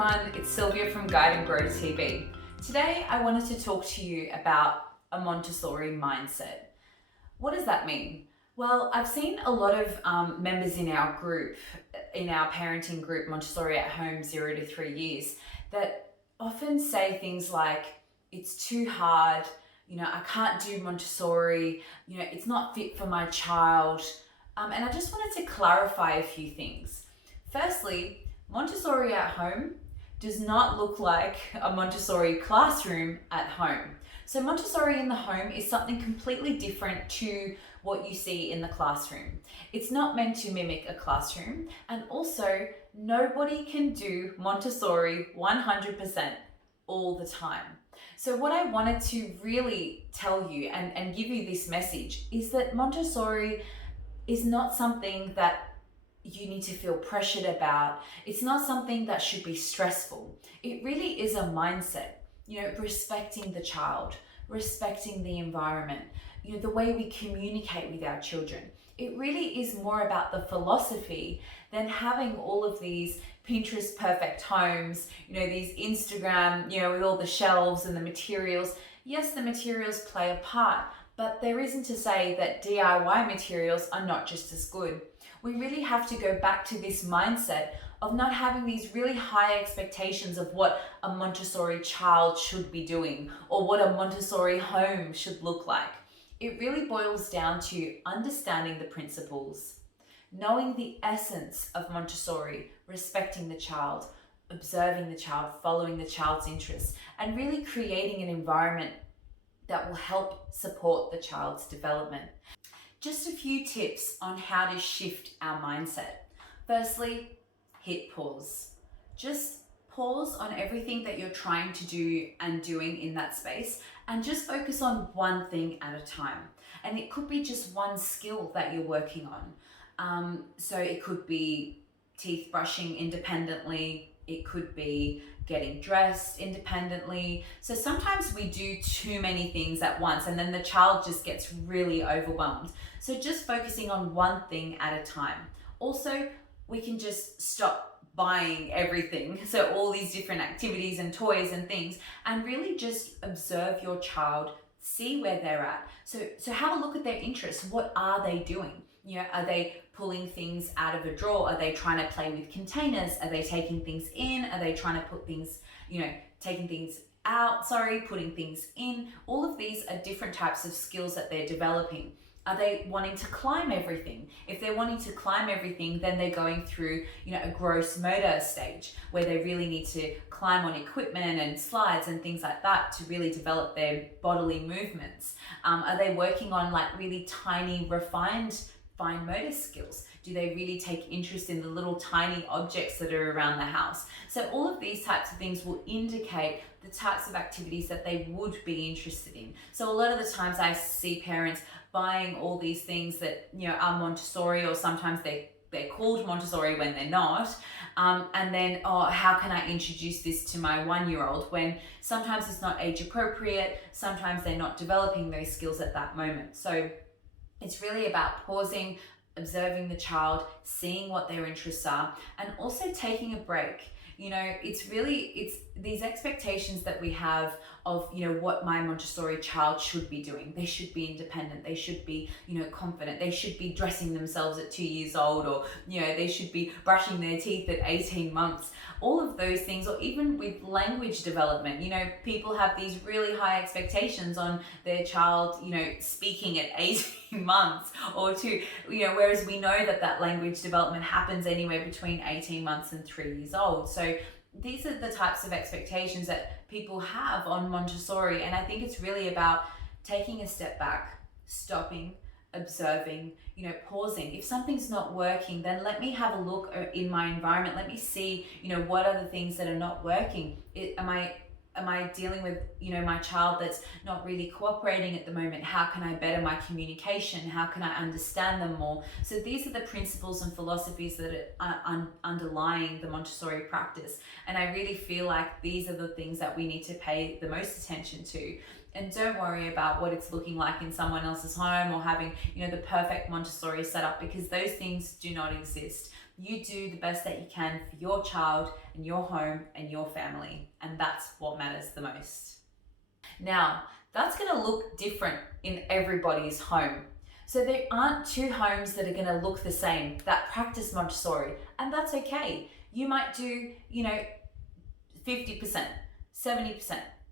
everyone, it's Sylvia from Guide and Grow TV. Today I wanted to talk to you about a Montessori mindset. What does that mean? Well, I've seen a lot of members in our group, in our parenting group, Montessori at Home 0 to 3 years, that often say things like, it's too hard, I can't do Montessori, it's not fit for my child. And I just wanted to clarify a few things. Firstly, Montessori at home does not look like a Montessori classroom at home. So Montessori in the home is something completely different to what you see in the classroom. It's not meant to mimic a classroom, and also nobody can do Montessori 100% all the time. So what I wanted to really tell you and give you this message is that Montessori is not something that you need to feel pressured about. It's not something that should be stressful. It really is a mindset, respecting the child, respecting the environment, the way we communicate with our children. It really is more about the philosophy than having all of these Pinterest perfect homes, these Instagram, with all the shelves and the materials. Yes, the materials play a part, but there isn't to say that DIY materials are not just as good. We really have to go back to this mindset of not having these really high expectations of what a Montessori child should be doing or what a Montessori home should look like. It really boils down to understanding the principles, knowing the essence of Montessori, respecting the child, observing the child, following the child's interests, and really creating an environment that will help support the child's development. Just a few tips on how to shift our mindset. Firstly, hit pause. Just pause on everything that you're trying to do and doing in that space and just focus on one thing at a time. And it could be just one skill that you're working on. So it could be teeth brushing independently. It could be getting dressed independently. So sometimes we do too many things at once and then the child just gets really overwhelmed. So just focusing on one thing at a time. Also, we can just stop buying everything. So all these different activities and toys and things, and really just observe your child, see where they're at. So have a look at their interests. What are they doing? Are they pulling things out of a drawer? Are they trying to play with containers? Are they taking things in? Are they trying to put things, taking things out, putting things in? All of these are different types of skills that they're developing. Are they wanting to climb everything? If they're wanting to climb everything, then they're going through, a gross motor stage where they really need to climb on equipment and slides and things like that to really develop their bodily movements. Are they working on really tiny, refined fine motor skills? Do they really take interest in the little tiny objects that are around the house? So all of these types of things will indicate the types of activities that they would be interested in. So a lot of the times I see parents buying all these things that are Montessori, or sometimes they're called Montessori when they're not, and then how can I introduce this to my 1-year-old, when sometimes it's not age appropriate, sometimes they're not developing those skills at that moment. So it's really about pausing, observing the child, seeing what their interests are, and also taking a break. It's these expectations that we have of, what my Montessori child should be doing. They should be independent. They should be, confident. They should be dressing themselves at 2 years old, or, they should be brushing their teeth at 18 months. All of those things, or even with language development, people have these really high expectations on their child, speaking at 18 months or 2, whereas we know that language development happens anywhere between 18 months and 3 years old. So these are the types of expectations that people have on Montessori. And I think it's really about taking a step back, stopping, observing, pausing. If something's not working, then let me have a look in my environment. Let me see, what are the things that are not working. Am I dealing with, my child that's not really cooperating at the moment? How can I better my communication? How can I understand them more? So these are the principles and philosophies that are underlying the Montessori practice. And I really feel like these are the things that we need to pay the most attention to. And don't worry about what it's looking like in someone else's home or having, the perfect Montessori setup, because those things do not exist. You do the best that you can for your child and your home and your family, and that's what matters the most. Now, that's going to look different in everybody's home. So there aren't two homes that are going to look the same that practice Montessori, and that's okay. You might do, 50%, 70%,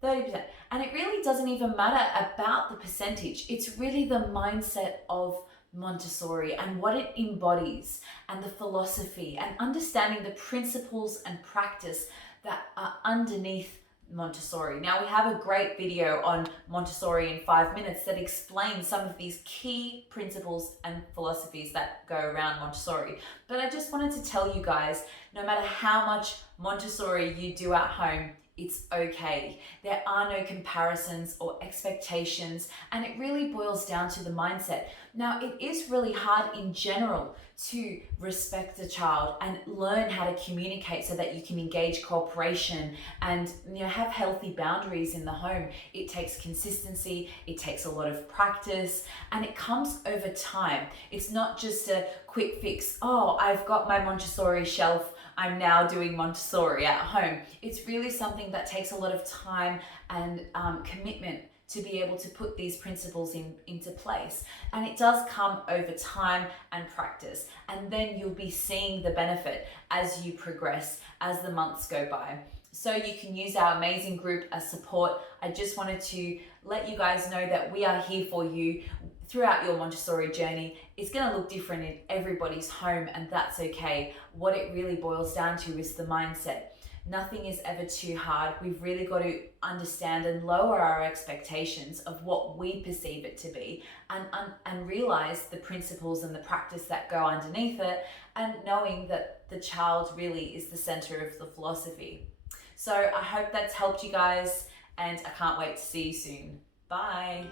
30%. And it really doesn't even matter about the percentage. It's really the mindset of Montessori and what it embodies, and the philosophy, and understanding the principles and practice that are underneath Montessori. Now, we have a great video on Montessori in 5 minutes that explains some of these key principles and philosophies that go around Montessori. But I just wanted to tell you guys, no matter how much Montessori you do at home, it's okay. There are no comparisons or expectations, and it really boils down to the mindset. Now, it is really hard in general to respect the child and learn how to communicate so that you can engage cooperation and have healthy boundaries in the home. It takes consistency, it takes a lot of practice, and it comes over time. It's not just a quick fix. Oh, I've got my Montessori shelf, I'm now doing Montessori at home. It's really something that takes a lot of time and commitment to be able to put these principles into place. And it does come over time and practice. And then you'll be seeing the benefit as you progress, as the months go by. So you can use our amazing group as support. I just wanted to let you guys know that we are here for you throughout your Montessori journey. It's going to look different in everybody's home, and that's okay. What it really boils down to is the mindset. Nothing is ever too hard. We've really got to understand and lower our expectations of what we perceive it to be, and realize the principles and the practice that go underneath it, and knowing that the child really is the center of the philosophy. So I hope that's helped you guys, and I can't wait to see you soon. Bye.